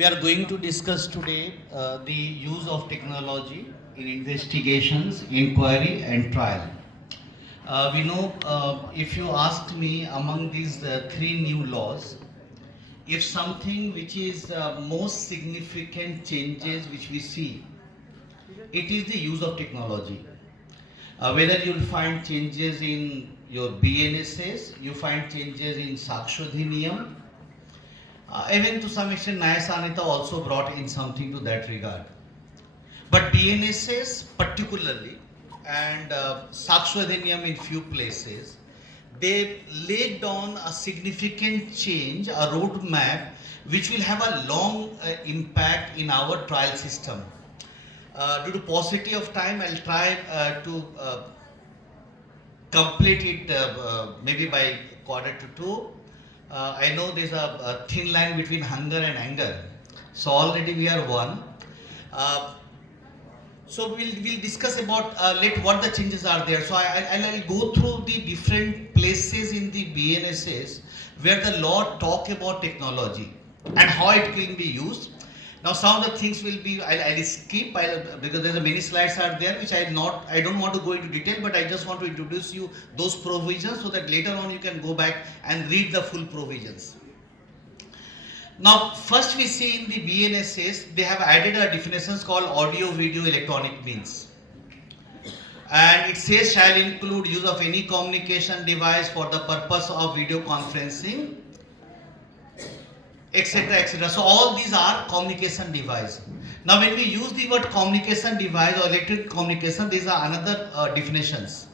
We are going to discuss today the use of technology in investigations, inquiry and trial. We know if you asked me among these three new laws, if something which is most significant changes which we see, it is the use of technology. Whether you'll find changes in your BNSS, you find changes in Sakshodhiniyam, even to some extent Nya Sanhita also brought in something to that regard. But BNSS particularly and Sakshodhiniyam in few places, they laid down a significant change, a roadmap which will have a long impact in our trial system. Due to paucity of time, I'll try to complete it maybe by 1:45. I know there's a thin line between hunger and anger. So already we are one. So we'll discuss about what the changes are there. So I'll go through the different places in the BNSS where the law talk about technology and how it can be used. Now some of the things will be I'll skip because there's many slides are there which I don't want to go into detail, but I just want to introduce you those provisions so that later on you can go back and read the full provisions. Now first we see in the BNSS they have added a definitions called audio video electronic means, and it says shall include use of any communication device for the purpose of video conferencing, etc, etc. So all these are communication device. Now when we use the word communication device or electronic communication, these are another definitions.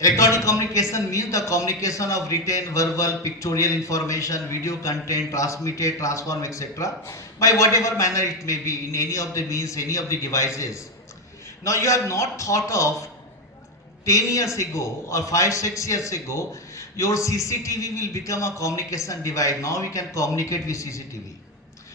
Electronic communication means the communication of written, verbal, pictorial information, video content, transmitted, transformed, etc. by whatever manner it may be in any of the means, any of the devices. Now you have not thought of 10 years ago or 5-6 years ago your CCTV will become a communication device. Now we can communicate with CCTV.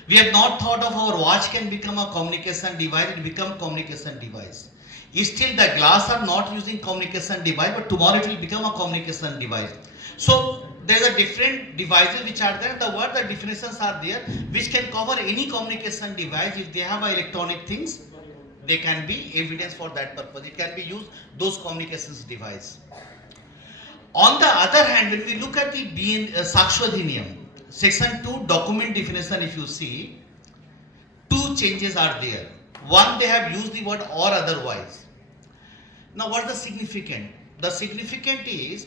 We have not thought of our watch can become a communication device, it become communication device. Still the glass are not using communication device, but tomorrow it will become a communication device. So there are different devices which are there, the definitions are there, which can cover any communication device. If they have electronic things, they can be evidence for that purpose. It can be used, those communications device. On the other hand, when we look at the Sakshodhiniyam, section 2 document definition, if you see, two changes are there. One, they have used the word or otherwise. Now what is the significant? The significant is,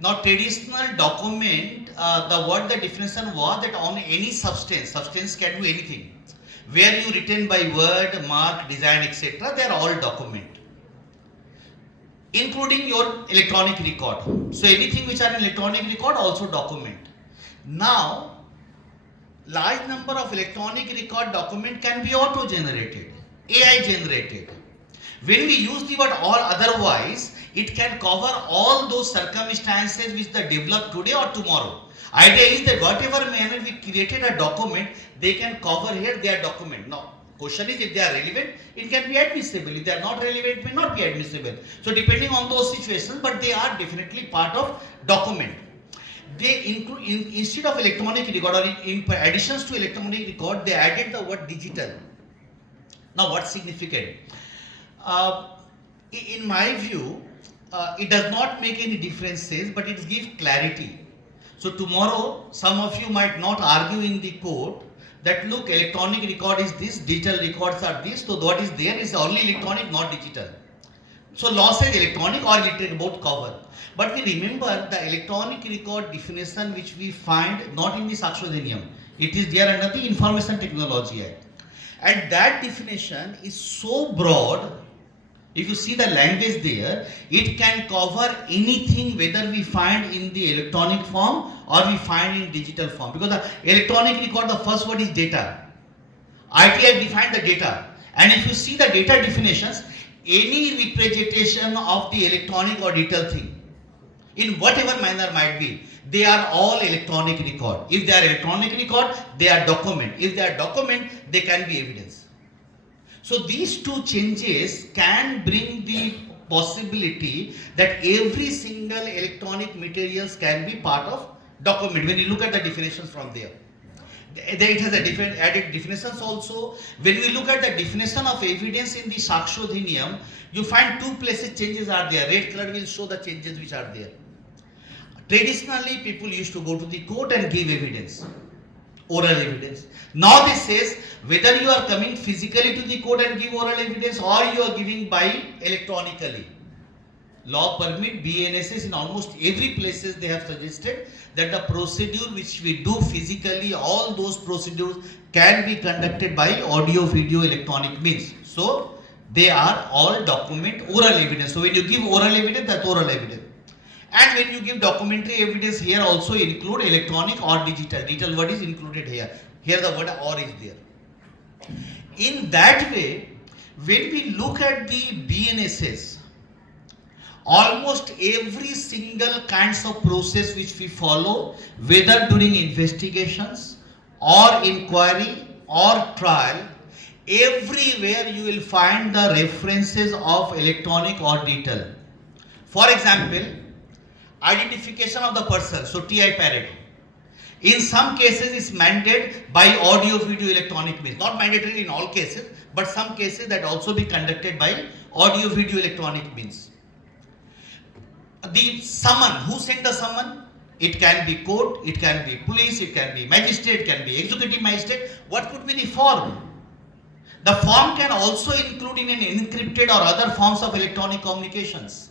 now traditional document, the definition was that on any substance can do anything. Where you written by word, mark, design, etc., they are all document, including your electronic record. So anything which are in electronic record also document. Now, large number of electronic record document can be auto-generated, AI generated. When we use the word or otherwise, it can cover all those circumstances which they develop today or tomorrow. Idea is that whatever manner we created a document, they can cover here their document. Now, question is if they are relevant, it can be admissible. If they are not relevant, it may not be admissible. So depending on those situations, but they are definitely part of document. They include, instead of electronic record or in additions to electronic record, they added the word digital. Now what's significant? In my view, it does not make any differences, but it gives clarity. So tomorrow, some of you might not argue in the court that look, electronic record is this, digital records are this, so what is there is only electronic, not digital. So law says electronic or electronic both cover. But we remember the electronic record definition which we find not in the Sakshodhiniyam. It is there under the Information Technology Act. And that definition is so broad, if you see the language there, it can cover anything whether we find in the electronic form or we find in digital form. Because the electronic record, the first word is data. ITF defined the data. And if you see the data definitions, any representation of the electronic or digital thing, in whatever manner might be, they are all electronic record. If they are electronic record, they are document. If they are document, they can be evidence. So these two changes can bring the possibility that every single electronic materials can be part of document when you look at the definitions from there. It has a different added definitions also. When we look at the definition of evidence in the Sakshodhiniyam, you find two places changes are there. Red color will show the changes which are there. Traditionally, people used to go to the court and give evidence, oral evidence. Now this says whether you are coming physically to the court and give oral evidence or you are giving by electronically. Law permit, BNSS, in almost every places they have suggested that the procedure which we do physically, all those procedures can be conducted by audio, video, electronic means. So they are all document oral evidence. So when you give oral evidence, that's oral evidence. And when you give documentary evidence, here also include electronic or digital. Digital word is included here. Here the word or is there. In that way, when we look at the BNSS, almost every single kinds of process which we follow, whether during investigations or inquiry or trial, everywhere you will find the references of electronic or digital. For example, identification of the person, so TI parrot. In some cases is mandated by audio, video, electronic means. Not mandatory in all cases, but some cases that also be conducted by audio, video, electronic means. The summon, who sent the summon? It can be court, it can be police, it can be magistrate, it can be executive magistrate. What could be the form? The form can also include in an encrypted or other forms of electronic communications.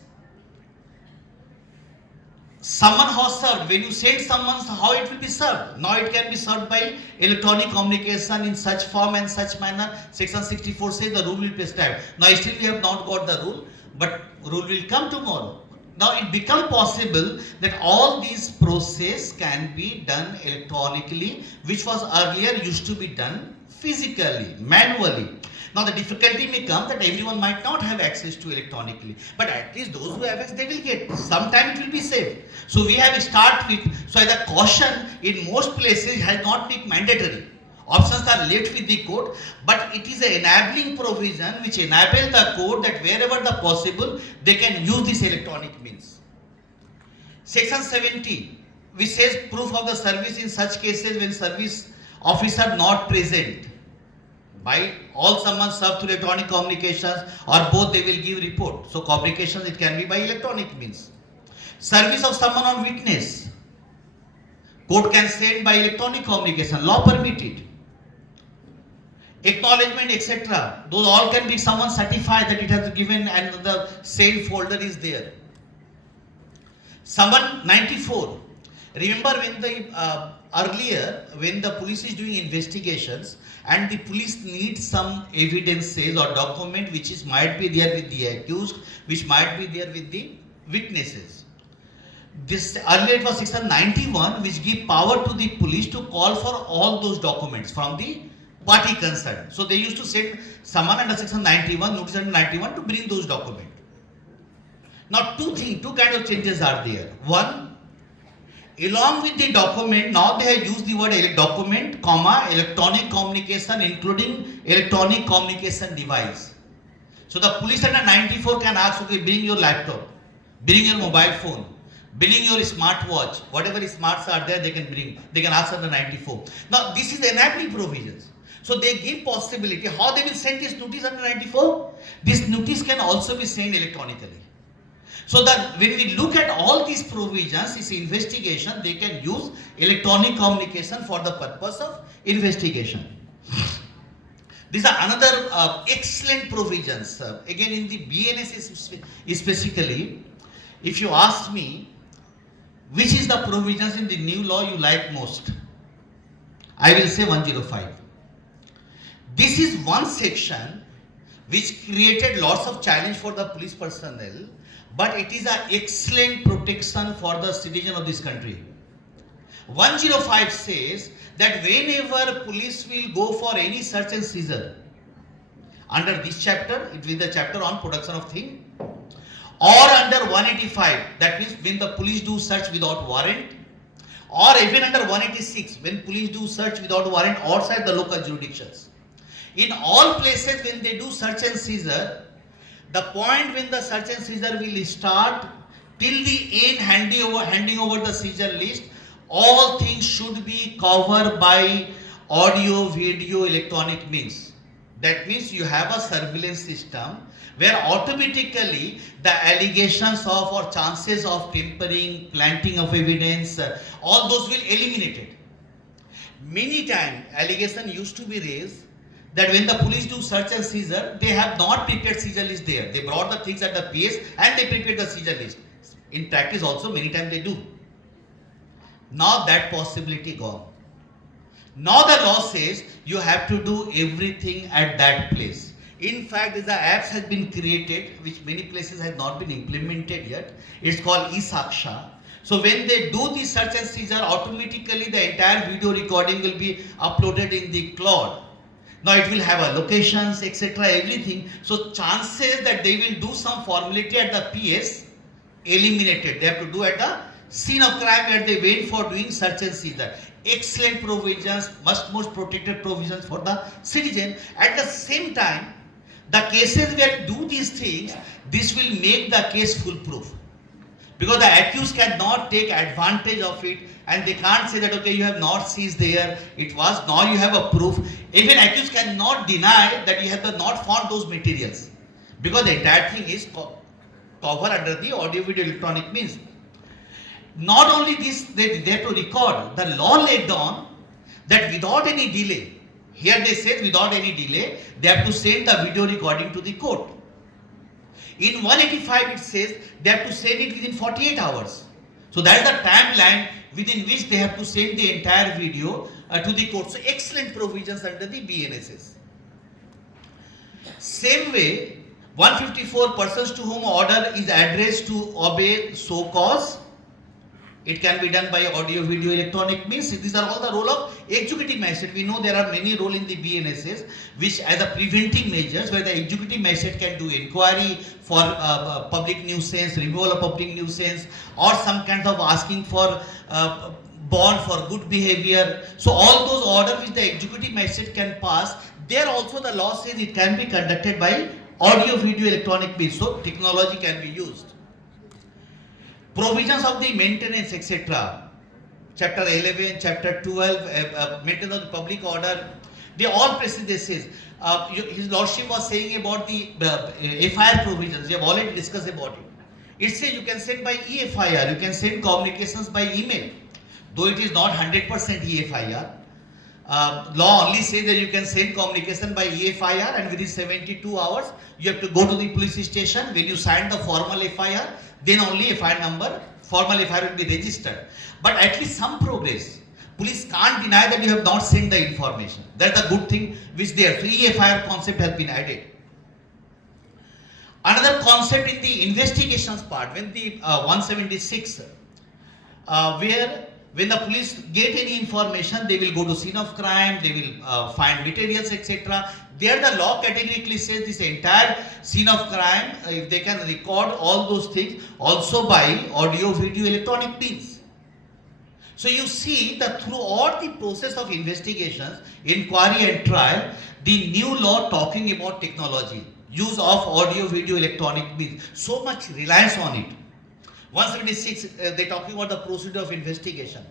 Summon was served. When you send summons, how it will be served? Now it can be served by electronic communication in such form and such manner. Section 64 says the rule will be prescribed. Now still we have not got the rule, but rule will come tomorrow. Now it becomes possible that all these process can be done electronically, which was earlier used to be done physically, manually. Now the difficulty may come that everyone might not have access to electronically, but at least those who have access, they will get. Sometime it will be saved. So we have start with, so as a caution, in most places has not been mandatory. Options are left with the court, but it is an enabling provision which enables the court that wherever the possible, they can use this electronic means. Section 70, which says proof of the service in such cases when service officer not present. By all someone served through electronic communications or both, they will give report. So communications, it can be by electronic means. Service of someone on witness. Court can send by electronic communication, law permitted. Acknowledgement, etc. Those all can be someone certified that it has given and the same folder is there. Summon 94. Remember when the earlier when the police is doing investigations and the police needs some evidences or document which is might be there with the accused, which might be there with the witnesses. This earlier it was section 91 which give power to the police to call for all those documents from the party concerned. So they used to send someone under section 91, notice under 91 to bring those documents. Now two kind of changes are there. One, along with the document, now they have used the word document, comma, electronic communication, including electronic communication device. So the police under 94 can ask, okay, bring your laptop, bring your mobile phone, bring your smartwatch, whatever smarts are there, they can bring. They can ask under 94. Now this is enabling provisions. So they give possibility. How they will send this notice under 94? This notice can also be sent electronically. So that when we look at all these provisions, this investigation, they can use electronic communication for the purpose of investigation. These are another excellent provisions. Again, in the BNSS specifically, if you ask me, which is the provisions in the new law you like most? I will say 105. This is one section which created lots of challenge for the police personnel, but it is an excellent protection for the citizen of this country. 105 says that whenever police will go for any search and seizure, under this chapter, it will be the chapter on production of thing, or under 185, that means when the police do search without warrant, or even under 186, when police do search without warrant outside the local jurisdictions. In all places when they do search and seizure, the point when the search and seizure will start till the end handing over the seizure list, all things should be covered by audio, video, electronic means. That means you have a surveillance system where automatically the allegations of or chances of tampering, planting of evidence, all those will eliminate it. Many times allegation used to be raised that when the police do search and seizure, they have not prepared seizure list there. They brought the things at the PS and they prepared the seizure list. In practice also many times they do. Now that possibility gone. Now the law says you have to do everything at that place. In fact, the apps has been created which many places has not been implemented yet. It's called eSaksha. So when they do the search and seizure, automatically the entire video recording will be uploaded in the cloud. Now it will have a locations, etc., everything. So chances that they will do some formality at the PS eliminated. They have to do at the scene of crime where they wait for doing search and seizure. Excellent provisions, most protected provisions for the citizen. At the same time, the cases where do these things, this will make the case foolproof. Because the accused cannot take advantage of it and they can't say that, okay, you have not seized there, it was, now you have a proof. Even accused cannot deny that you have not found those materials. Because the entire thing is covered under the audio video electronic means. Not only this, they have to record. The law laid down that without any delay, here they said without any delay, they have to send the video recording to the court. In 185 it says they have to send it within 48 hours. So that is the timeline within which they have to send the entire video to the court. So excellent provisions under the BNSS. Same way, 154 persons to whom order is addressed to obey so cause. It can be done by audio, video, electronic means. These are all the role of executive magistrate. We know there are many roles in the BNSS which as a preventing measures where the executive magistrate can do inquiry for public nuisance, removal of public nuisance, or some kind of asking for bond for good behavior. So all those orders which the executive magistrate can pass, there also the law says it can be conducted by audio, video, electronic means. So technology can be used. Provisions of the maintenance, etc. Chapter 11, Chapter 12, maintenance of the public order, they all precedences. His Lordship was saying about the FIR provisions. We have already discussed about it. It says you can send by EFIR, you can send communications by email. Though it is not 100% EFIR. Law only says that you can send communication by EFIR and within 72 hours you have to go to the police station. When you sign the formal FIR, then only FIR number, formal FIR will be registered. But at least some progress. Police can't deny that you have not sent the information. That's a good thing which there. So EFIR concept has been added. Another concept in the investigations part, when the 176, where when the police get any information, they will go to scene of crime, they will find materials, etc. There the law categorically says this entire scene of crime, if they can record all those things, also by audio, video, electronic means. So you see that throughout the process of investigations, inquiry and trial, the new law talking about technology, use of audio, video, electronic means, so much reliance on it. 176, they're talking about the procedure of investigation.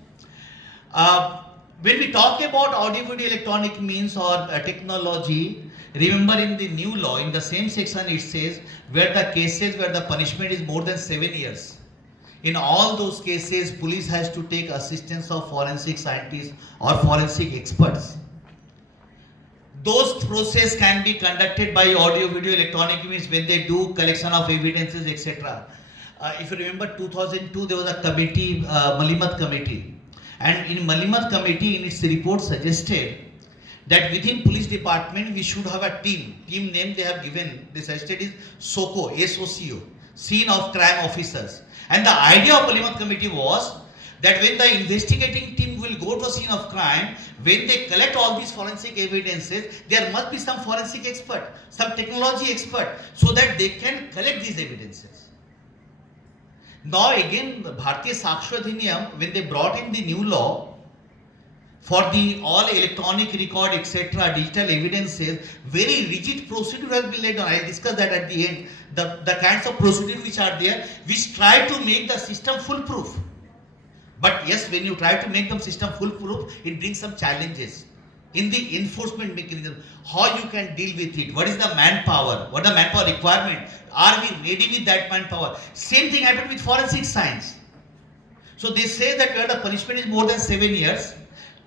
When we talk about audio, video, electronic means or technology, remember in the new law, in the same section it says, where the cases where the punishment is more than 7 years. In all those cases, police has to take assistance of forensic scientists or forensic experts. Those process can be conducted by audio, video, electronic means when they do collection of evidences, etc. If you remember 2002, there was a committee, Malimat committee. And in Malimat committee, in its report suggested that within police department, we should have a team. Team name they have given, they suggested is SOCO, S-O-C-O, Scene of Crime Officers. And the idea of Malimat committee was that when the investigating team will go to scene of crime, when they collect all these forensic evidences, there must be some forensic expert, some technology expert, so that they can collect these evidences. Now again, Bharatiya Saksha Adhiniyam, when they brought in the new law for the all electronic record, etc., digital evidences, very rigid procedure has been laid down. I discussed that at the end. The kinds of procedures which are there, which try to make the system foolproof. But yes, when you try to make the system foolproof, it brings some challenges. in the enforcement mechanism, how you can deal with it, what is the manpower, what the manpower requirement, are we ready with that manpower? Same thing happened with forensic science. So they say that when the punishment is more than 7 years,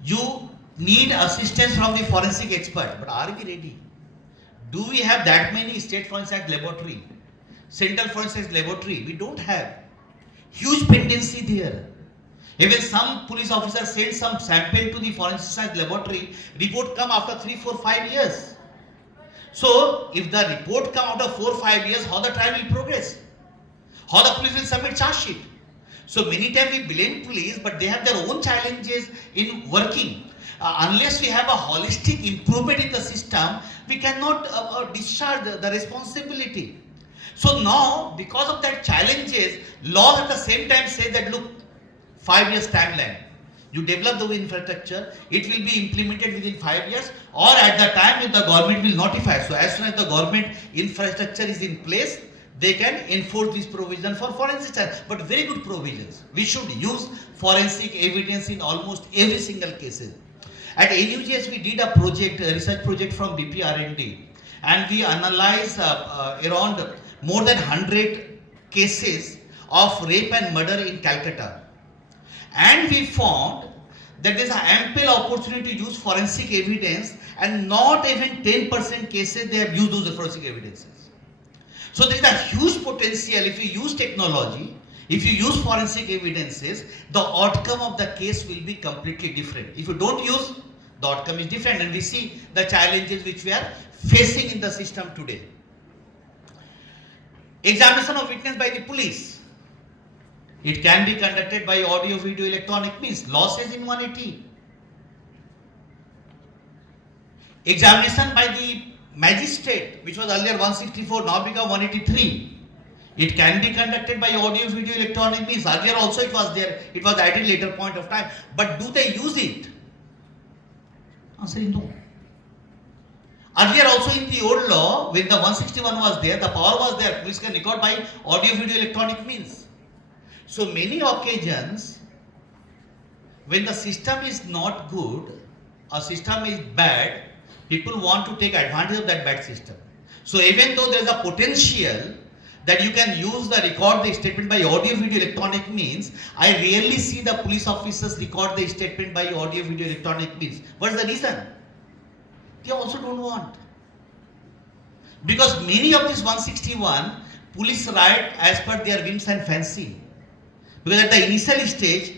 you need assistance from the forensic expert. But are we ready? Do we have that many state forensic laboratory, central forensic laboratory? We don't have. Huge pendency there. Even some police officer send some sample to the forensic science laboratory, report come after 3, 4, 5 years. So if the report come after 4, 5 years, how the trial will progress? How the police will submit charge sheet? So many times we blame police, but they have their own challenges in working. Unless we have a holistic improvement in the system, we cannot discharge the responsibility. So now, because of that challenges, law at the same time says that look, 5 years timeline. You develop the infrastructure, it will be implemented within 5 years, or at the time when the government will notify. So as soon as the government infrastructure is in place, they can enforce this provision for forensic science. But very good provisions. We should use forensic evidence in almost every single cases. At NUJS, we did a project, a research project from BPRND, and we analyzed around more than 100 cases of rape and murder in Calcutta. And we found that there is an ample opportunity to use forensic evidence, and not even 10% cases they have used those forensic evidences. So there is a huge potential if you use technology, if you use forensic evidences, the outcome of the case will be completely different. If you don't use, the outcome is different, and we see the challenges which we are facing in the system today. Examination of witness by the police. It can be conducted by audio, video, electronic means. Law says in 180. Examination by the magistrate, which was earlier 164, now become 183. It can be conducted by audio, video, electronic means. Earlier also it was there. It was added later point of time. But do they use it? Answer is no. Earlier also in the old law, when the 161 was there, the power was there. Police can record by audio, video, electronic means. So many occasions, when the system is not good, or system is bad, people want to take advantage of that bad system. So even though there is a potential that you can use the record the statement by audio, video, electronic means, I rarely see the police officers record the statement by audio, video, electronic means. What is the reason? They also don't want. Because many of these 161, police write as per their whims and fancy. Because at the initial stage,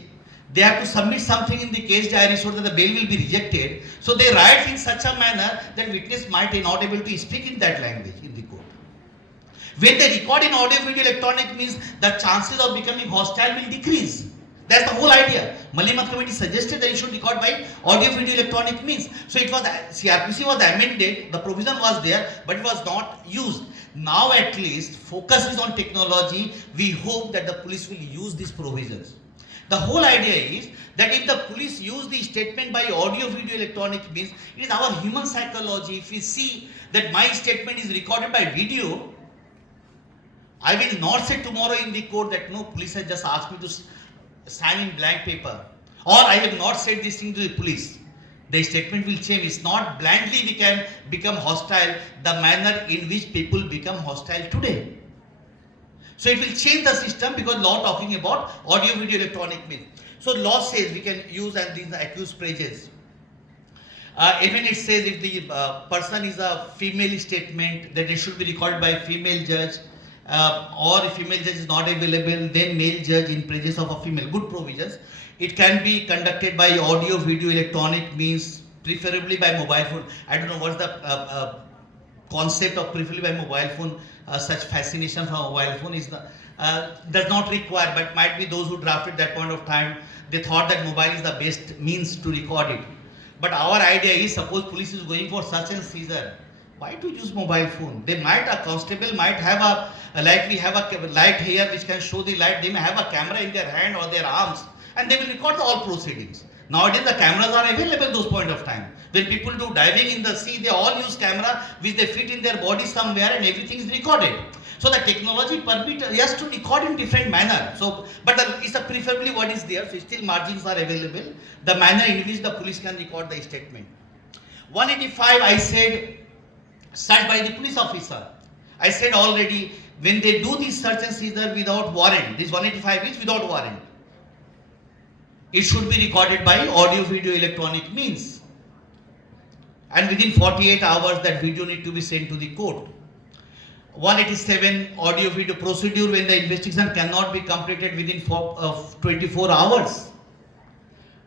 they have to submit something in the case diary so that the bail will be rejected. So they write in such a manner that witness might be not able to speak in that language in the court. When they record in audio, video, electronic means, the chances of becoming hostile will decrease. That's the whole idea. Malimat committee suggested that you should record by audio, video, electronic means. So it was, CRPC was amended, the provision was there, but it was not used. Now at least, focus is on technology. We hope that the police will use these provisions. The whole idea is that if the police use the statement by audio, video, electronic means, it is our human psychology. If we see that my statement is recorded by video, I will not say tomorrow in the court that no, police has just asked me to sign in blank paper, or I have not said this thing to the police. The statement will change. It's not blindly we can become hostile, the manner in which people become hostile today. So it will change the system, because law talking about audio, video, electronic means. So law says we can use, and these accused praises. Even it says if the person is a female statement, then it should be recorded by a female judge, or if female judge is not available, then male judge in presence of a female. Good provisions. It can be conducted by audio, video, electronic means, preferably by mobile phone. I don't know what's the concept of preferably by mobile phone. Such fascination for mobile phone is does not require, but might be those who drafted that point of time, they thought that mobile is the best means to record it. But our idea is, suppose police is going for search and seizure, why to use mobile phone? They might, a constable might have like we have a light here which can show the light, they may have a camera in their hand or their arms, and they will record all proceedings. Nowadays the cameras are available those point of time. When people do diving in the sea, they all use camera which they fit in their body somewhere, and everything is recorded. So the technology permits us to record in different manner. So, but it's a preferably what is there. So still margins are available. The manner in which the police can record the statement. 185, I said, search by the police officer. I said already, when they do this search and seizure without warrant, this 185 is without warrant. It should be recorded by audio, video, electronic means. And within 48 hours, that video need to be sent to the court. 187, audio, video procedure when the investigation cannot be completed within 24 hours.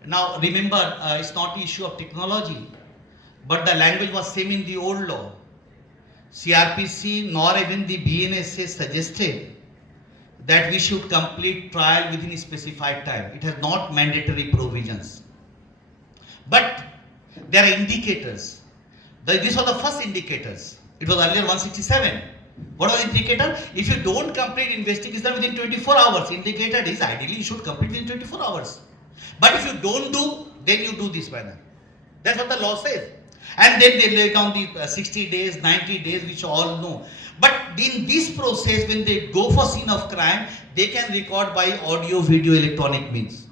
Now remember, it's not the issue of technology, but the language was same in the old law. CRPC nor even the BNSS suggested that we should complete trial within a specified time. It has not mandatory provisions. But there are indicators. These are the first indicators. It was earlier 167. What was the indicator? If you don't complete investigation within 24 hours, indicator is ideally you should complete within 24 hours. But if you don't do, then you do this manner. That's what the law says. And then they lay down the 60 days, 90 days, which all know. But in this process, when they go for scene of crime, they can record by audio, video, electronic means.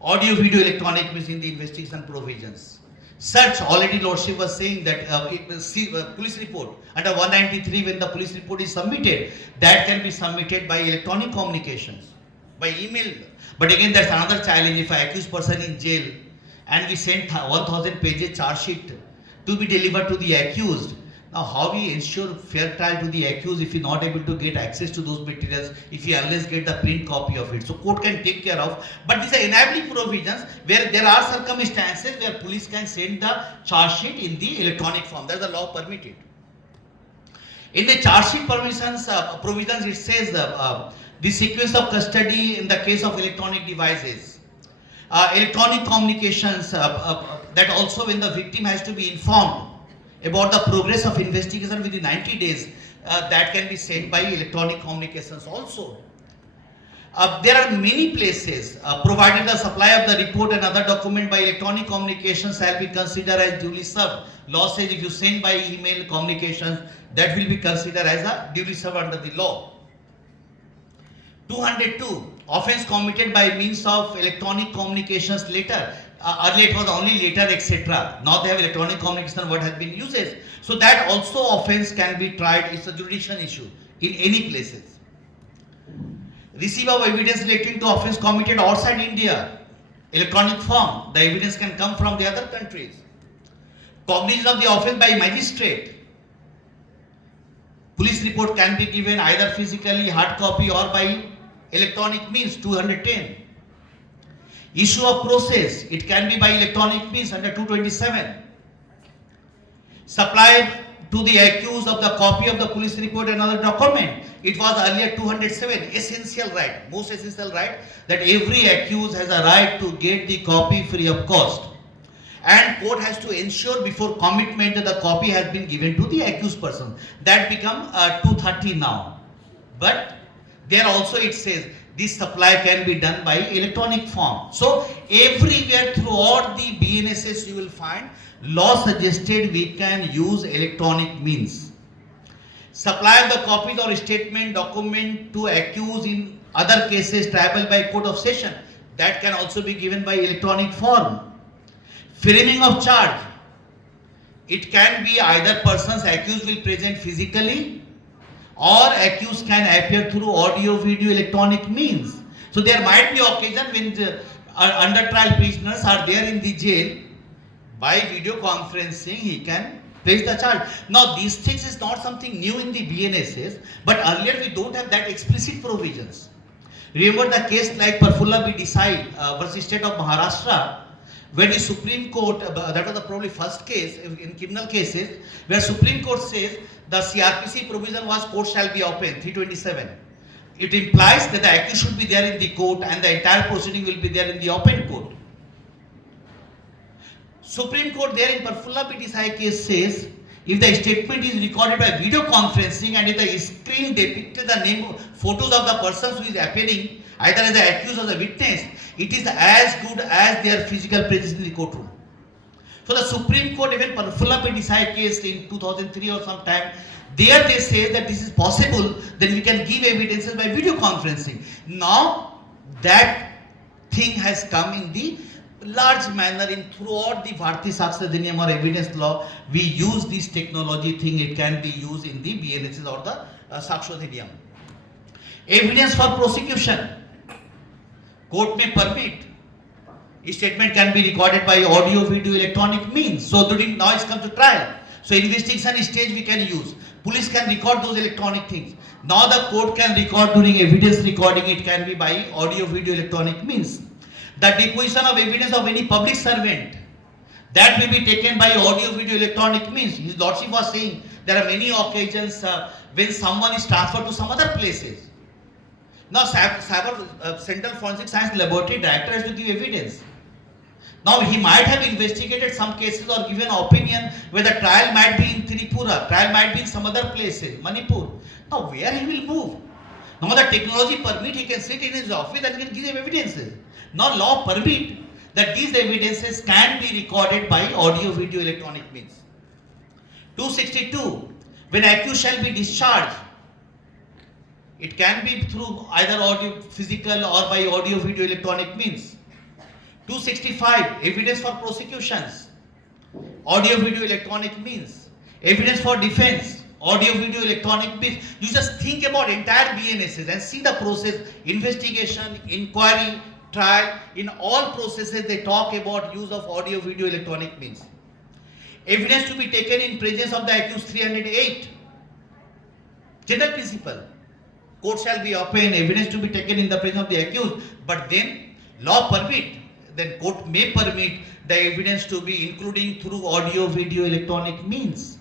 Audio, video, electronic means in the investigation provisions. Search, already Lordship was saying that police report under 193, when the police report is submitted, that can be submitted by electronic communications, by email. But again, that's another challenge. If I accuse person in jail and we send 1000 pages charge sheet to be delivered to the accused, now how we ensure fair trial to the accused if we not able to get access to those materials, if we unless get the print copy of it? So court can take care of, but these are enabling provisions where there are circumstances where police can send the charge sheet in the electronic form. That's the law permitted. In the charge sheet permissions provisions, it says the sequence of custody in the case of electronic devices. Electronic communications, that also when the victim has to be informed about the progress of investigation within 90 days, that can be sent by electronic communications also. There are many places, provided the supply of the report and other document by electronic communications shall be considered as duly served. Law says if you send by email communications, that will be considered as a duly served under the law. 202, offense committed by means of electronic communications letter. Earlier it was only letter, etc. Now they have electronic communication, what has been used. So that also offense can be tried. It's a judicial issue in any places. Receive of evidence relating to offense committed outside India, electronic form. The evidence can come from the other countries. Cognizance of the offense by magistrate. Police report can be given either physically, hard copy, or by electronic means. 210. Issue of process, it can be by electronic means under 227. Supply to the accused of the copy of the police report and other document. It was earlier 207. Essential right, most essential right, that every accused has a right to get the copy free of cost. And court has to ensure before commitment that the copy has been given to the accused person. That become 230 now. But there also it says this supply can be done by electronic form. So everywhere throughout the BNSS you will find law suggested we can use electronic means. Supply of the copies or statement document to accused in other cases triable by court of session, that can also be given by electronic form. Framing of charge, it can be either persons accused will present physically or accused can appear through audio, video, electronic means. So there might be occasion when the under trial prisoners are there in the jail, by video conferencing he can place the charge. Now these things is not something new in the BNSS, but earlier we don't have that explicit provisions. Remember the case like Prafulla B. Desai versus State of Maharashtra, when the Supreme Court, that was the probably first case in criminal cases, where Supreme Court says the CRPC provision was court shall be open, 327. It implies that the accused should be there in the court and the entire proceeding will be there in the open court. Supreme Court there in Prafulla B. Desai case says, if the statement is recorded by video conferencing and if the screen depicted the name, photos of the person who is appearing, either as the accused or the witness, it is as good as their physical presence in the courtroom. So the Supreme Court, even Prafulla B. Desai case in 2003 or sometime, there they say that this is possible, then we can give evidences by video conferencing. Now that thing has come in the large manner in throughout the Bharatiya Nagarik Suraksha or evidence law, we use this technology thing. It can be used in the BNSS or the Saksha. Evidence for prosecution. Court may permit. Statement can be recorded by audio, video, electronic means. So during now it's come to trial. So investigation stage we can use. Police can record those electronic things. Now the court can record during evidence recording. It can be by audio, video, electronic means. The deposition of evidence of any public servant, that may be taken by audio, video, electronic means. His Lordship was saying there are many occasions when someone is transferred to some other places. Now Central Forensic Science Laboratory Director has to give evidence. Now he might have investigated some cases or given opinion where the trial might be in Tripura, trial might be in some other places, Manipur. Now where he will move? Now the technology permit, he can sit in his office and he can give evidences. Now law permit that these evidences can be recorded by audio, video, electronic means. 262, when accused shall be discharged, it can be through either audio, physical or by audio, video, electronic means. 265, evidence for prosecutions, audio, video, electronic means. Evidence for defense, audio, video, electronic means. You just think about entire BNSS and see the process, investigation, inquiry, trial. In all processes they talk about use of audio, video, electronic means. Evidence to be taken in presence of the accused, 308. General principle. Court shall be open, evidence to be taken in the presence of the accused, but then law permit, then court may permit the evidence to be including through audio, video, electronic means.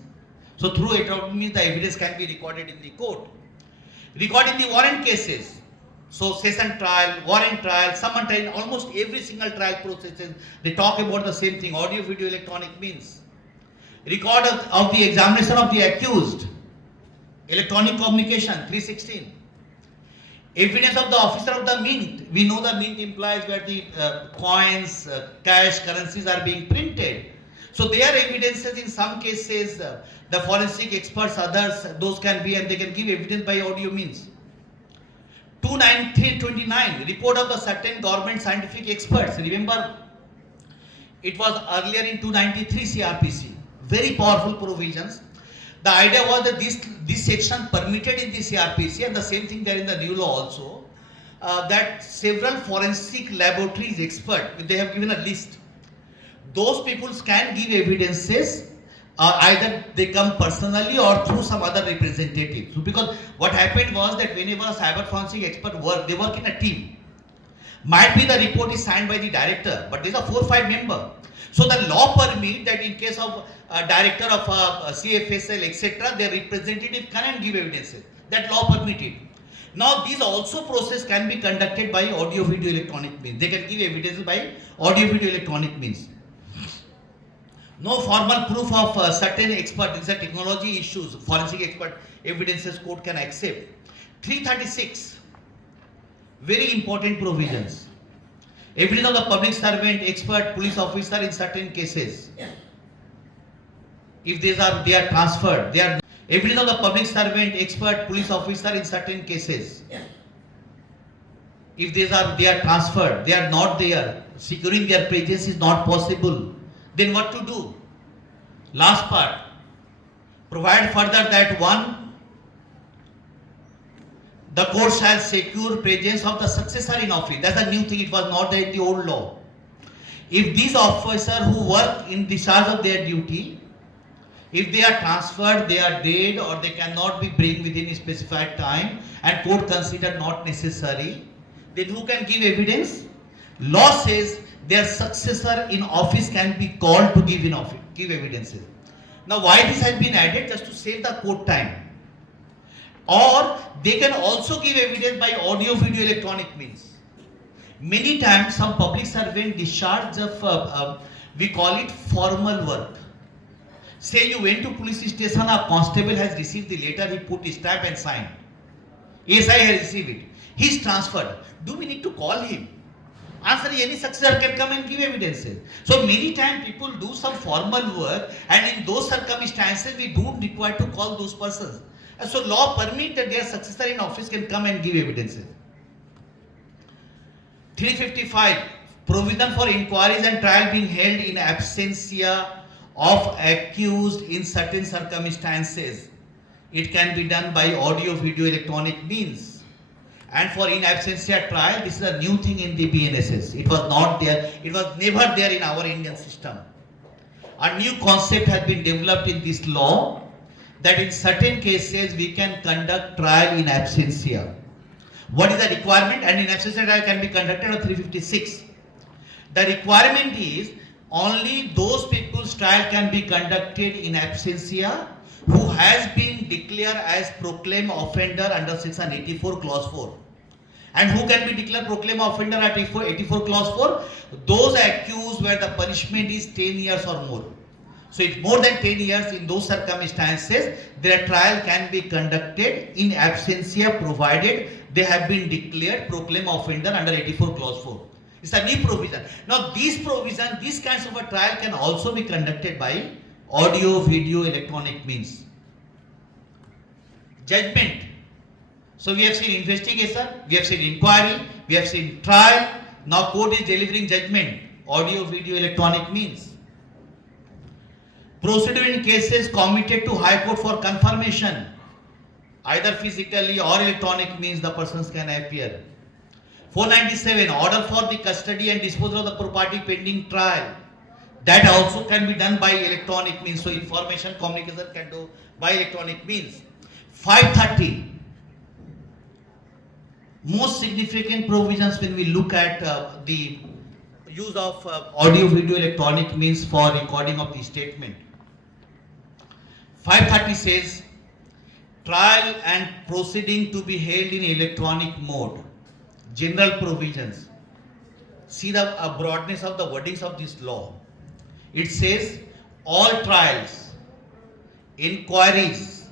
So through electronic means the evidence can be recorded in the court. Recording the warrant cases. So session trial, warrant trial, summon trial, almost every single trial processes, they talk about the same thing, audio, video, electronic means. Record of the examination of the accused, electronic communication, 316. Evidence of the officer of the mint. We know the mint implies where the coins, cash, currencies are being printed. So there are evidences in some cases, the forensic experts, others, those can be and they can give evidence by audio means. 29329, report of the certain government scientific experts. Remember, it was earlier in 293 CRPC. Very powerful provisions. The idea was that this section permitted in the CRPC, and the same thing there in the new law also, that several forensic laboratories expert, they have given a list. Those people can give evidences, either they come personally or through some other representative. So because what happened was that whenever a cyber forensic expert work, they work in a team. Might be the report is signed by the director, but there is a 4 or 5 member. So the law permit that in case of a director of a CFSL, etc., their representative can give evidences. That law permitted. Now these also process can be conducted by audio, video, electronic means. They can give evidences by audio, video, electronic means. No formal proof of certain expert, these are technology issues, forensic expert evidences court can accept. 336, very important provisions. Evidence of the public servant, expert, police officer in certain cases. If they are transferred, they are evidence of the public servant, expert, police officer in certain cases. If they are transferred, they are not there, securing their presence is not possible. Then what to do? Last part, provide further that one, the court shall secure presence of the successor in office. That's a new thing, it was not there in the old law. If these officers who work in discharge of their duty, if they are transferred, they are dead or they cannot be bring within a specified time and court consider not necessary, then who can give evidence? Law says their successor in office can be called to give evidences. Now why this has been added? Just to save the court time. Or they can also give evidence by audio, video, electronic means. Many times some public servant discharge of, we call it formal work. Say you went to police station, a constable has received the letter, he put his stamp and signed. Yes, I have received it. He is transferred. Do we need to call him? Answer, any successor can come and give evidences. So many times people do some formal work and in those circumstances we don't require to call those persons. And so law permits that their successor in office can come and give evidences. 355, Provision for inquiries and trial being held in absentia of accused in certain circumstances. It can be done by audio, video, electronic means. And for in absentia trial, this is a new thing in the BNSS. It was not there. It was never there in our Indian system. A new concept has been developed in this law that in certain cases we can conduct trial in absentia. What is the requirement? And in absentia trial can be conducted on 356. The requirement is only those people's trial can be conducted in absentia who has been declared as proclaimed offender under section 84 clause 4. And who can be declared proclaimed offender at 84 clause 4? Those accused where the punishment is 10 years or more. So if more than 10 years, in those circumstances, their trial can be conducted in absentia provided they have been declared proclaimed offender under 84 clause 4. It's a new provision. Now these kinds of a trial can also be conducted by audio, video, electronic means. Judgment. So we have seen investigation, we have seen inquiry, we have seen trial. Now court is delivering judgment, audio, video, electronic means. Procedure in cases committed to High Court for confirmation, either physically or electronic means the persons can appear. 497, order for the custody and disposal of the property pending trial. That also can be done by electronic means. So information communication can do by electronic means. 530, most significant provisions when we look at the use of audio, video, electronic means for recording of the statement. 530 says, trial and proceeding to be held in electronic mode. General provisions. See the broadness of the wordings of this law. It says, all trials, inquiries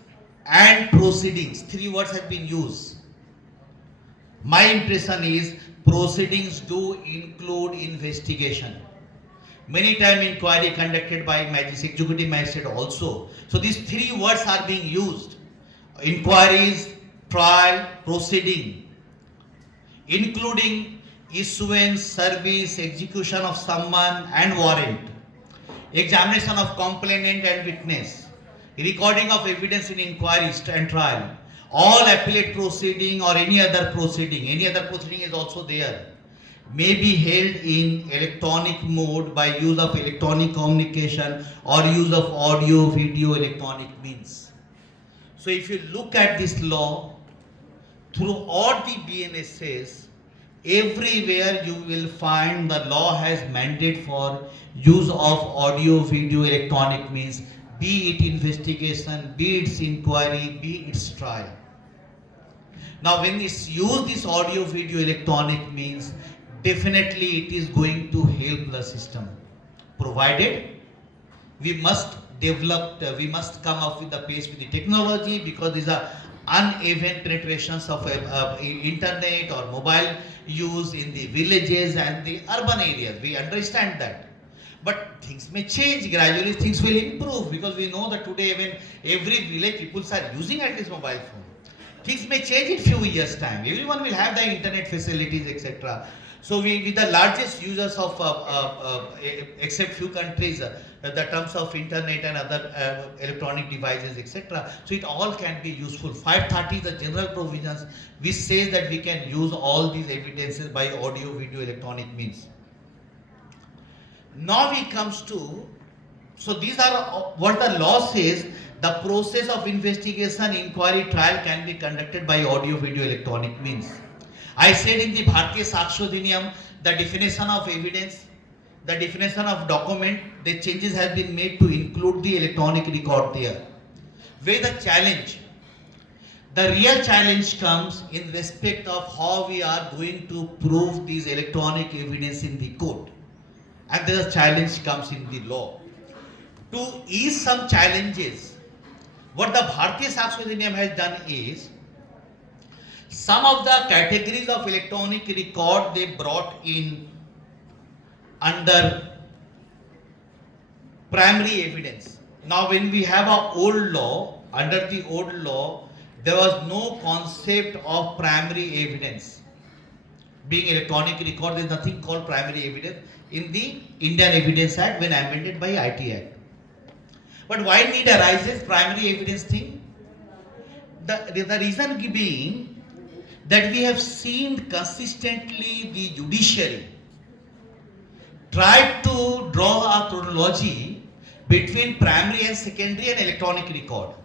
and proceedings. 3 words have been used. My impression is proceedings do include investigation. Many times inquiry conducted by executive magistrate also. So these 3 words are being used. Inquiries, trial, proceeding. Including issuance, service, execution of summons and warrant. Examination of complainant and witness. Recording of evidence in inquiry and trial. All appellate proceeding or any other proceeding is also there, may be held in electronic mode by use of electronic communication or use of audio, video, electronic means. So if you look at this law, throughout the BNSS, everywhere you will find the law has mandate for use of audio, video, electronic means, be it investigation, be it inquiry, be it trial. Now when it's used this audio, video, electronic means, definitely it is going to help the system. Provided we must develop, we must come up with the pace with the technology, because these are uneven penetrations of internet or mobile use in the villages and the urban areas. We understand that. But things may change, gradually things will improve, because we know that today when every village people are using at least mobile phone. Things may change in few years time. Everyone will have the internet facilities, etc. So we the largest users of except few countries, the terms of internet and other electronic devices, etc. So it all can be useful. 530 is the general provisions which says that we can use all these evidences by audio, video, electronic means. Now we comes to, so these are what the law says. The process of investigation, inquiry, trial can be conducted by audio, video, electronic means. I said in the Bharatiya Saksha Adhiniyam, the definition of evidence, the definition of document, the changes have been made to include the electronic record there. Where the challenge, the real challenge comes in respect of how we are going to prove these electronic evidence in the court. And the challenge comes in the law. To ease some challenges, what the Bharatiya Saksha Adhiniyam has done is, some of the categories of electronic record they brought in under primary evidence. Now when we have an old law, under the old law, there was no concept of primary evidence. being electronic record, there is nothing called primary evidence in the Indian Evidence Act when amended by IT Act. But why need arises primary evidence thing? The reason being that we have seen consistently the judiciary tried to draw a chronology between primary and secondary and electronic record.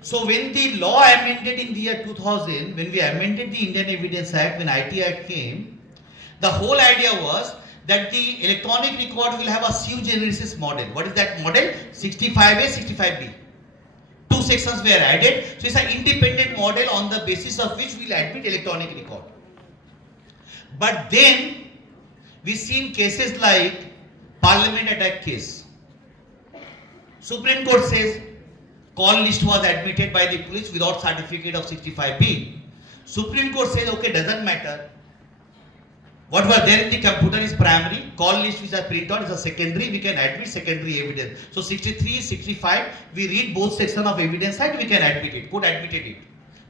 So when the law amended in the year 2000, when we amended the Indian Evidence Act, when IT Act came, the whole idea was that the electronic record will have a sui generis model. What is that model? 65A, 65B. Two sections were added. So it's an independent model on the basis of which we will admit electronic record. But then we've seen cases like Parliament attack case. Supreme Court says call list was admitted by the police without certificate of 65B. Supreme Court says, okay, doesn't matter. What was there in the computer is primary, call list which are printed out is a secondary, we can admit secondary evidence. So 63, 65, we read both sections of evidence side, we can admit it, court admitted it.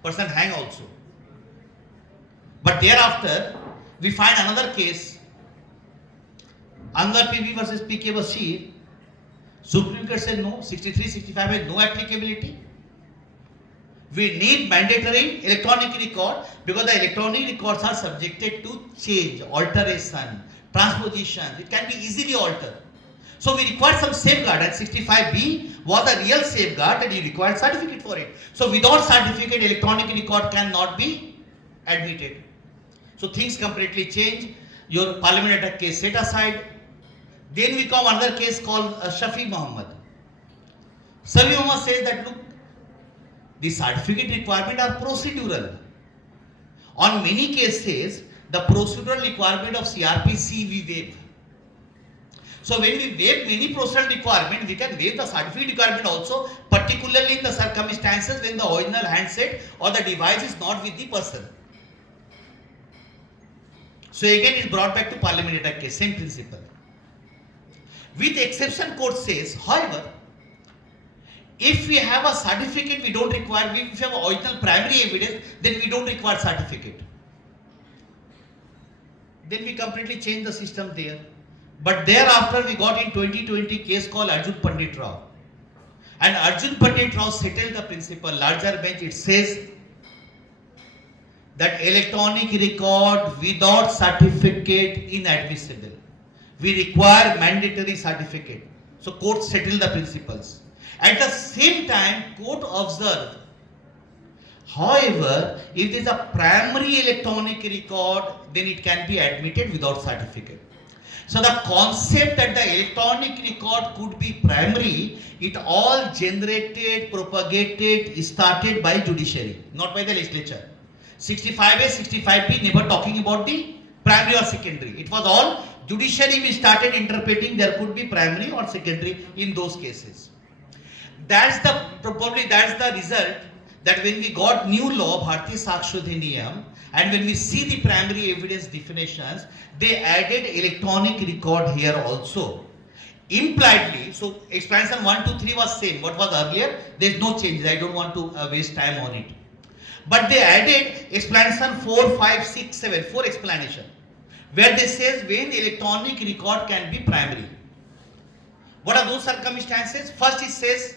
Person hang also. But thereafter, we find another case, Anwar PV versus PK Bashir. Supreme Court said no, 63, 65 has no applicability. We need mandatory electronic record because the electronic records are subjected to change, alteration, transpositions. It can be easily altered. So we require some safeguard, and 65B was a real safeguard and you required certificate for it. So without certificate, electronic record cannot be admitted. So things completely change. Your Parliament attack case set aside. Then we come another case called Shafi Muhammad. Shafi Muhammad says that look, the certificate requirement are procedural. On many cases, the procedural requirement of CRPC we waive. So when we waive many procedural requirement, we can waive the certificate requirement also, particularly in the circumstances when the original handset or the device is not with the person. So again, it is brought back to Parliament attack case, same principle. With exception, court says, however, if we have a certificate, we don't require, if we have original primary evidence, then we don't require certificate. Then we completely change the system there. But thereafter, we got in 2020 case called Arjun Pandit Rao. And Arjun Pandit Rao settled the principle, larger bench, it says that electronic record without certificate inadmissible. We require mandatory certificate. So court settled the principles. At the same time, court observed, however, if there is a primary electronic record, then it can be admitted without certificate. So the concept that the electronic record could be primary, it all generated, propagated, started by judiciary, not by the legislature. 65A, 65B, never talking about the primary or secondary. It was all judiciary we started interpreting there could be primary or secondary in those cases. Probably that's the result that when we got new law, Bharatiya Saksha Adhiniyam, and when we see the primary evidence definitions, they added electronic record here also. Impliedly, so explanation 1, 2, 3 was same. What was earlier? There is no change. I don't want to waste time on it. But they added explanation 4, 5, 6, 7, 4 explanation, where they says when electronic record can be primary. What are those circumstances? First it says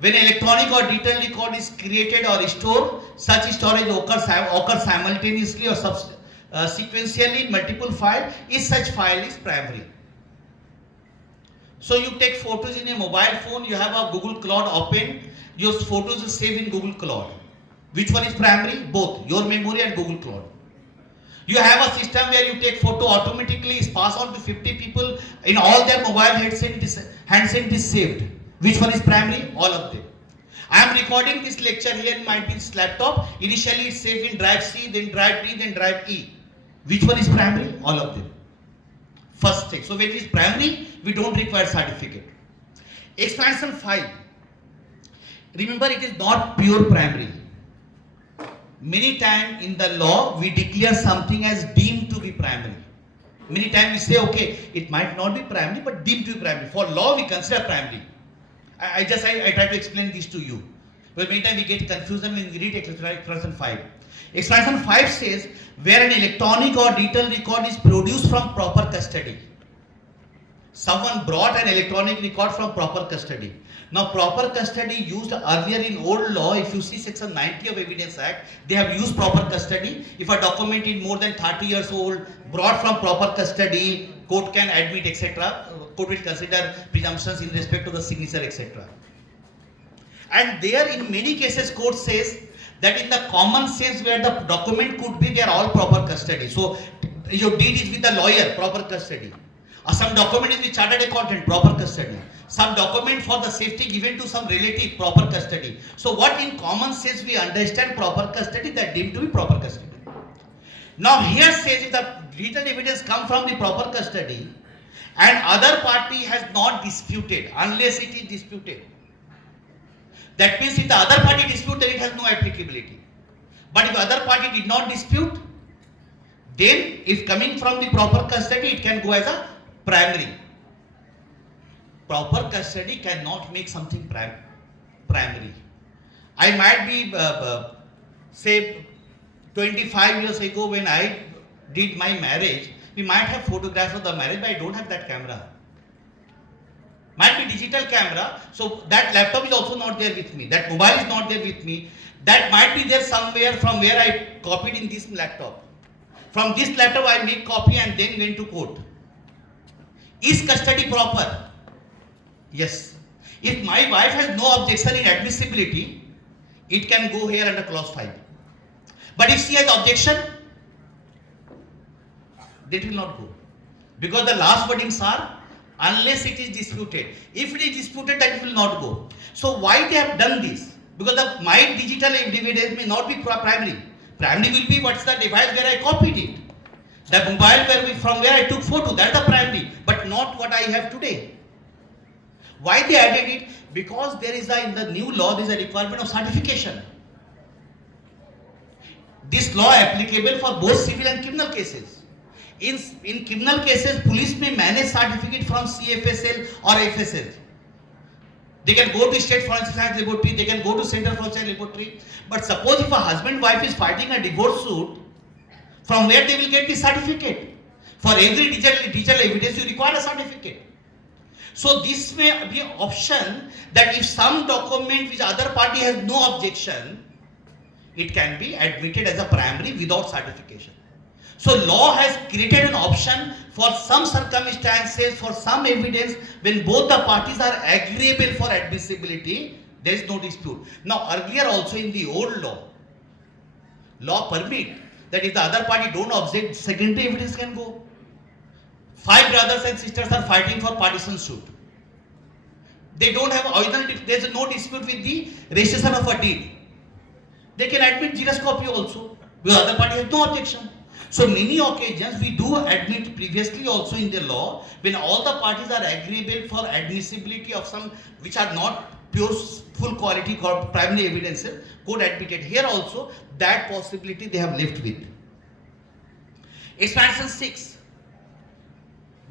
when electronic or digital record is created or stored, such storage occurs simultaneously or sequentially in multiple files, if such file is primary. So you take photos in a mobile phone, you have a Google Cloud open, your photos are saved in Google Cloud. Which one is primary? Both, your memory and Google Cloud. You have a system where you take photo automatically, is passed on to 50 people, in all their mobile handset it is saved. Which one is primary? All of them. I am recording this lecture here in my laptop. Initially it's saved in drive C, then drive D, then drive E. Which one is primary? All of them. First thing. So when it is primary, we don't require certificate. Expansion 5. Remember, it is not pure primary. Many times in the law, we declare something as deemed to be primary. Many times we say, okay, it might not be primary, but deemed to be primary. For law, we consider primary. I try to explain this to you. Well, many times we get confusion when we read expansion 5. Expansion 5 says where an electronic or digital record is produced from proper custody. Someone brought an electronic record from proper custody. Now, proper custody used earlier in old law, if you see section 90 of Evidence Act, they have used proper custody. If a document is more than 30 years old, brought from proper custody, court can admit, etc. Court will consider presumptions in respect to the signature, etc. And there, in many cases, court says that in the common sense where the document could be, they are all proper custody. So, your deed is with the lawyer, proper custody. Some document is with chartered accountant, proper custody. Some document for the safety given to some relative, proper custody. So what in common sense we understand proper custody, that deemed to be proper custody. Now here says if the written evidence come from the proper custody and other party has not disputed, unless it is disputed. That means if the other party dispute, then it has no applicability. But if other party did not dispute, then if coming from the proper custody, it can go as a primary. Proper custody cannot make something primary. I might be, say, 25 years ago when I did my marriage, we might have photographs of the marriage, but I don't have that camera. Might be digital camera, so that laptop is also not there with me. That mobile is not there with me. That might be there somewhere from where I copied in this laptop. From this laptop I make copy and then went to court. Is custody proper? Yes. If my wife has no objection in admissibility, it can go here under clause 5. But if she has objection, that will not go. Because the last wordings are, unless it is disputed. If it is disputed, that will not go. So why they have done this? Because my digital evidence may not be primary. Primary will be what's the device where I copied it. The mobile from where I took photo, that's the primary, but not what I have today. Why they added it? Because there is in the new law, there is a requirement of certification. This law applicable for both civil and criminal cases. In criminal cases, police may manage certificate from CFSL or FSL. They can go to State Forensic Science Laboratory, they can go to Center for Science Laboratory. But suppose if a husband-wife is fighting a divorce suit, from where they will get the certificate? For every digital evidence, you require a certificate. So this may be an option that if some document which other party has no objection, it can be admitted as a primary without certification. So law has created an option for some circumstances, for some evidence, when both the parties are agreeable for admissibility, there is no dispute. Now earlier also in the old law permit that if the other party don't object, secondary evidence can go. 5 brothers and sisters are fighting for partition suit. They don't have original, there is no dispute with the registration of a deed. They can admit Xerox copy also, because other party has no objection. So many occasions we do admit previously also in the law, when all the parties are agreeable for admissibility of some which are not pure full quality primary evidences, court admitted. Here also that possibility they have left with. Expansion 6.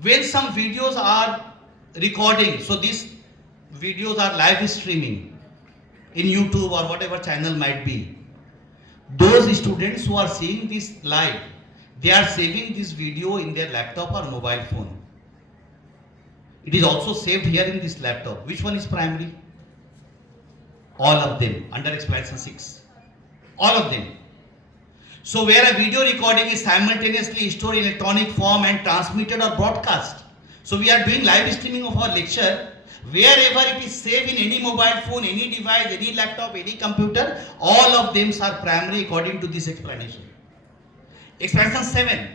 When some videos are recording, so these videos are live streaming in YouTube or whatever channel might be. Those students who are seeing this live, they are saving this video in their laptop or mobile phone. It is also saved here in this laptop. Which one is primary? All of them under expansion 6. All of them. So where a video recording is simultaneously stored in electronic form and transmitted or broadcast. So we are doing live streaming of our lecture. Wherever it is saved in any mobile phone, any device, any laptop, any computer, all of them are primary according to this explanation. Expansion 7.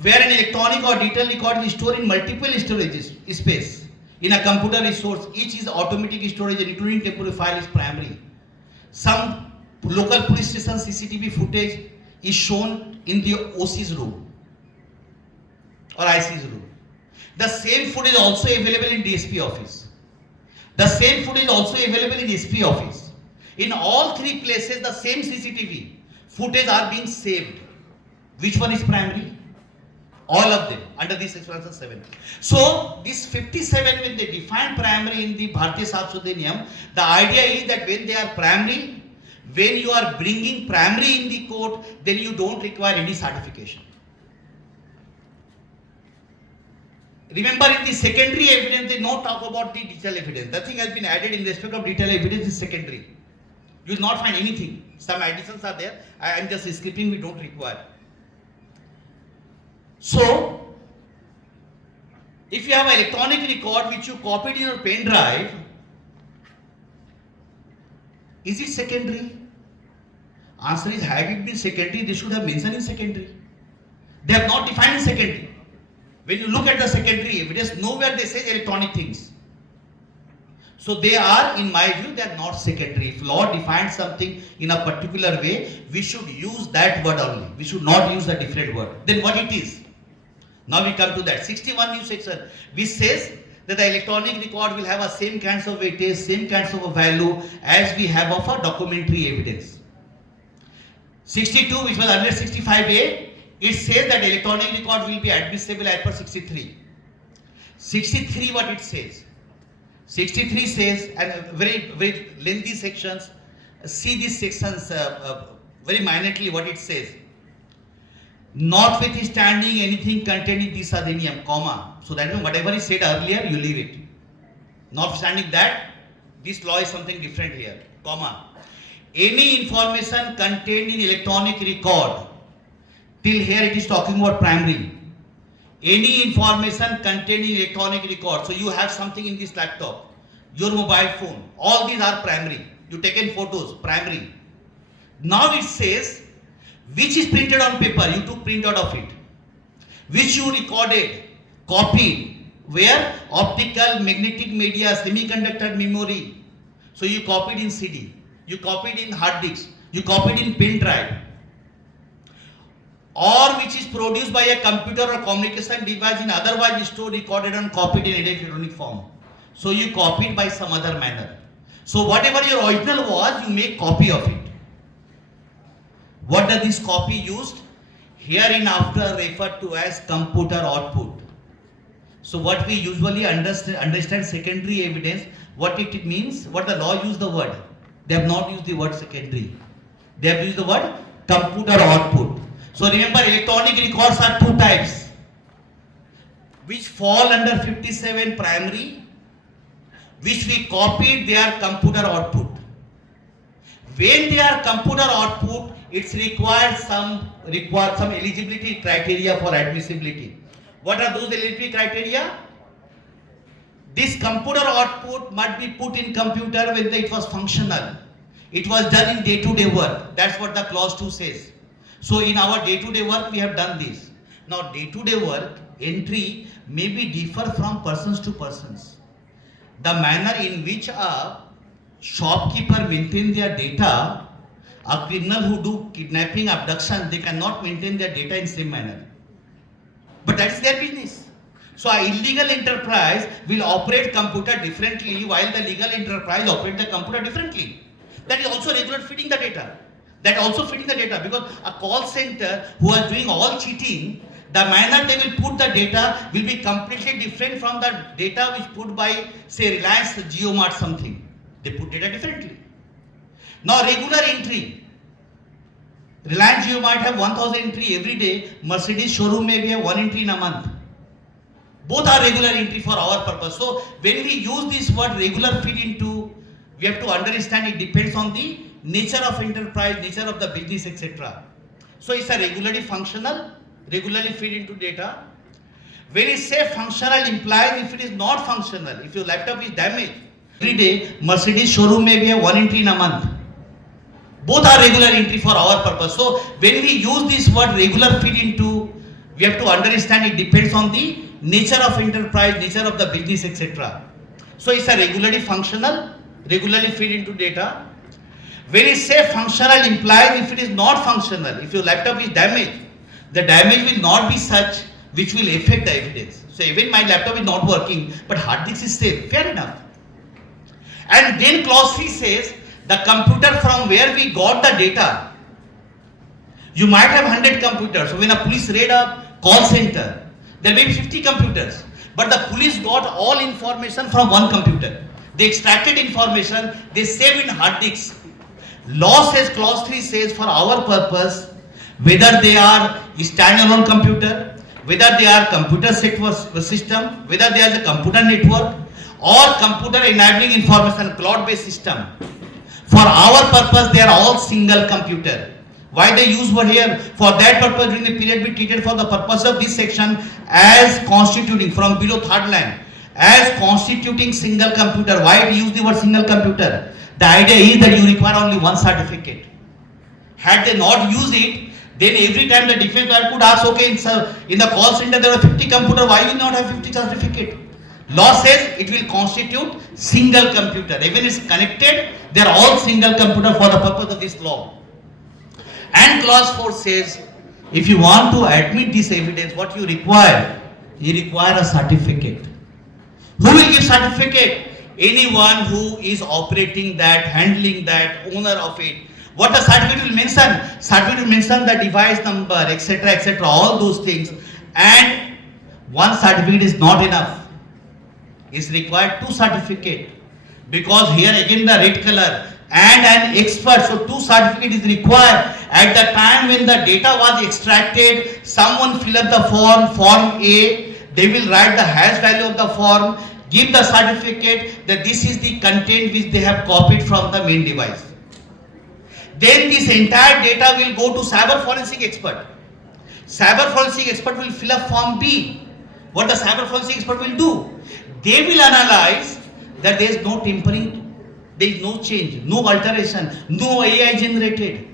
Where an electronic or digital record is stored in multiple storage space in a computer resource, each is automatic storage including temporary file is primary. Some local police station CCTV footage is shown in the OC's room or IC's room. The same footage is also available in DSP office. The same footage is also available in SP office. In all 3 places, the same CCTV footage are being saved. Which one is primary? All of them under this expansion 7. So this 57, when they define primary in the Bharatiya Sanskrit Niyam, the idea is that when they are primary, when you are bringing primary in the court, then you don't require any certification. Remember, in the secondary evidence, they don't talk about the detailed evidence. Nothing has been added in respect of detailed evidence is secondary. You will not find anything. Some additions are there. I am just skipping, we don't require. So, if you have an electronic record which you copied in your pen drive, is it secondary? Answer is, had it been secondary, they should have mentioned in secondary. They have not defined in secondary. When you look at the secondary evidence, nowhere they say electronic things. So they are, in my view, they are not secondary. If law defines something in a particular way, we should use that word only. We should not use a different word. Then what it is? Now we come to that 61 new section, which says that the electronic record will have a same kinds of weightage, same kinds of a value as we have of a documentary evidence. 62, which was under 65A, it says that electronic record will be admissible as per 63. 63, what it says? 63 says, and very lengthy sections, see these sections very minutely what it says. Notwithstanding anything contained in this adheniyam, comma. So that means whatever is said earlier, you leave it. Notwithstanding that, this law is something different here, comma. Any information contained in electronic record, till here it is talking about primary. Any information contained in electronic record, so you have something in this laptop, your mobile phone, all these are primary. You taken photos, primary. Now it says, which is printed on paper, you took printout of it. Which you recorded, copied, where? Optical, magnetic media, semiconductor memory. So you copied in CD, you copied in hard disk, you copied in pen drive. Or which is produced by a computer or communication device in otherwise stored, recorded and copied in electronic form. So you copied by some other manner. So whatever your original was, you make copy of it. What does this copy used? Hereinafter referred to as computer output. So what we usually understand secondary evidence, what it means, what the law used the word. They have not used the word secondary. They have used the word computer output. So remember, electronic records are two types, which fall under 57 primary, which we copied, they are computer output. When they are computer output, it's required some eligibility criteria for admissibility. What are those eligibility criteria? This computer output must be put in computer when it was functional. It was done in day-to-day work. That's what the clause 2 says. So in our day-to-day work, we have done this. Now day-to-day work, entry may be differ from persons to persons. The manner in which a shopkeeper maintains their data, a criminal who do kidnapping, abduction, they cannot maintain their data in same manner. But that is their business. So an illegal enterprise will operate computer differently while the legal enterprise operate the computer differently. That is also regular feeding the data. That also feeding the data, because a call center who are doing all cheating, the manner they will put the data will be completely different from the data which put by, say, Reliance JioMart something. They put data differently. Now regular entry. Reliance Jio might have 1000 entry every day. Mercedes showroom may have 1 entry in a month. Both are regular entry for our purpose. So when we use this word regular feed into, we have to understand it depends on the nature of enterprise, nature of the business, etc. So it's a regularly functional, regularly feed into data. When it say functional implies if it is not functional, if your laptop is damaged, every day Mercedes showroom may have 1 entry in a month. Both are regular entry for our purpose. So when we use this word regular feed into, we have to understand it depends on the nature of enterprise, nature of the business, etc. So it's a regularly functional, regularly feed into data. When it say functional implies if it is not functional, if your laptop is damaged, the damage will not be such which will affect the evidence. So even my laptop is not working, but hard disk is safe, fair enough. And then clause 3 says, the computer from where we got the data. You might have 100 computers. So when a police raid a call center, there may be 50 computers, but the police got all information from one computer. They extracted information, they saved in hard disks. Law says, clause 3 says, for our purpose, whether they are standalone computer, whether they are computer system, whether they are a computer network or computer enabling information cloud based system, for our purpose they are all single computer. Why they use word here? For that purpose during the period be treated for the purpose of this section as constituting, from below third line, as constituting single computer. Why we use the word single computer? The idea is that you require only one certificate. Had they not used it, then every time the defense lawyer could ask, okay, in the call center there are 50 computers, why will not have 50 certificate? Law says it will constitute single computer. Even it's connected, they are all single computer for the purpose of this law. And clause 4 says, if you want to admit this evidence, what you require a certificate. Who will give certificate? Anyone who is operating that, handling that, owner of it. What the certificate will mention? Certificate will mention the device number, etc., all those things. And one certificate is not enough. It's required 2 certificates. Because here again the red color and an expert. So 2 certificates is required. At the time when the data was extracted, someone fill up the form A, they will write the hash value of the form, give the certificate that this is the content which they have copied from the main device. Then this entire data will go to cyber forensic expert. Cyber forensic expert will fill up form B. What the cyber forensic expert will do? They will analyze that there is no tampering, there is no change, no alteration, no AI generated.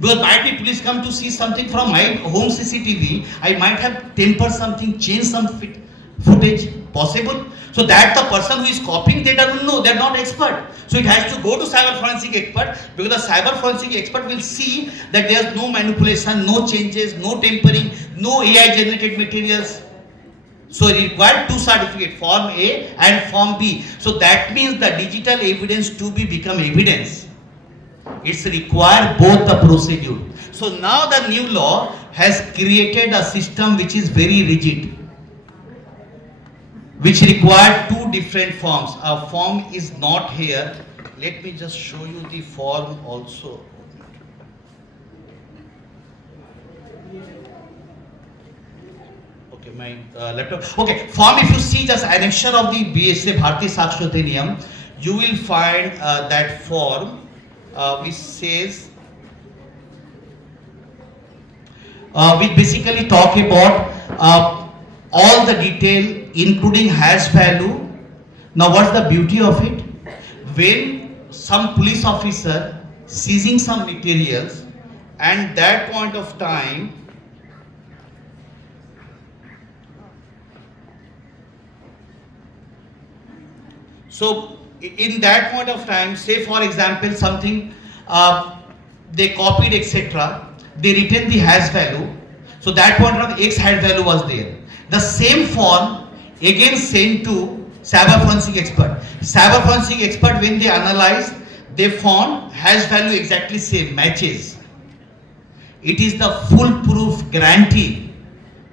Because might be police come to see something from my home CCTV, I might have tempered something, changed some footage, possible. So that the person who is copying data will know, they are not expert. So it has to go to cyber forensic expert, because the cyber forensic expert will see that there is no manipulation, no changes, no tampering, no AI generated materials. So it required 2 certificates, form A and form B. So that means the digital evidence to be become evidence. It's required both the procedure. So now the new law has created a system which is very rigid, which required 2 different forms. A form is not here. Let me just show you the form also. Okay, my laptop. Okay, form, if you see just annexure of the BSA Bharatiya Nagarik Suraksha Sanhita, you will find that form which says, which basically talk about all the detail including hash value. Now what's the beauty of it? When some police officer seizing some materials, and that point of time so in that point of time, say for example something they copied etc, they retain the hash value. So that point of X hash value was there. The same form again sent to cyber forensic expert. Cyber forensic expert, when they analyze, they found hash value exactly same, matches. It is the foolproof guarantee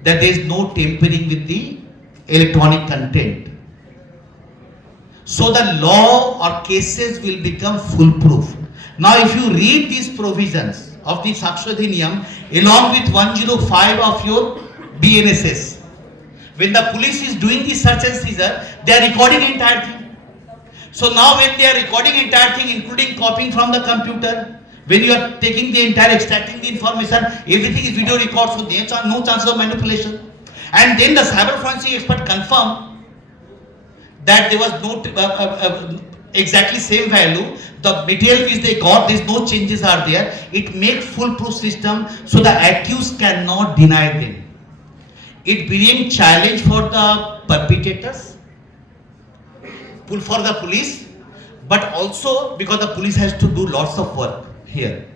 that there is no tampering with the electronic content. So the law or cases will become foolproof. Now if you read these provisions of the Suraksha Adhiniyam along with 105 of your BNSS, when the police is doing the search and seizure, they are recording entire thing. So now when they are recording entire thing, including copying from the computer, when you are taking the entire, extracting the information, everything is video recorded, so there is no chance of manipulation. And then the cyber forensic expert confirm that there was no exactly same value, the material which they got, there is no changes are there. It makes foolproof system, so the accused cannot deny them. It brings challenge for the perpetrators, for the police, but also because the police has to do lots of work here.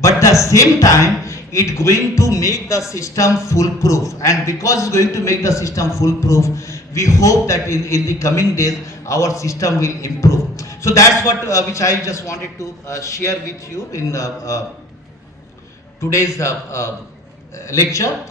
But at the same time, it's going to make the system foolproof, and because it's going to make the system foolproof, we hope that in the coming days our system will improve. So that's what which I just wanted to share with you in today's lecture.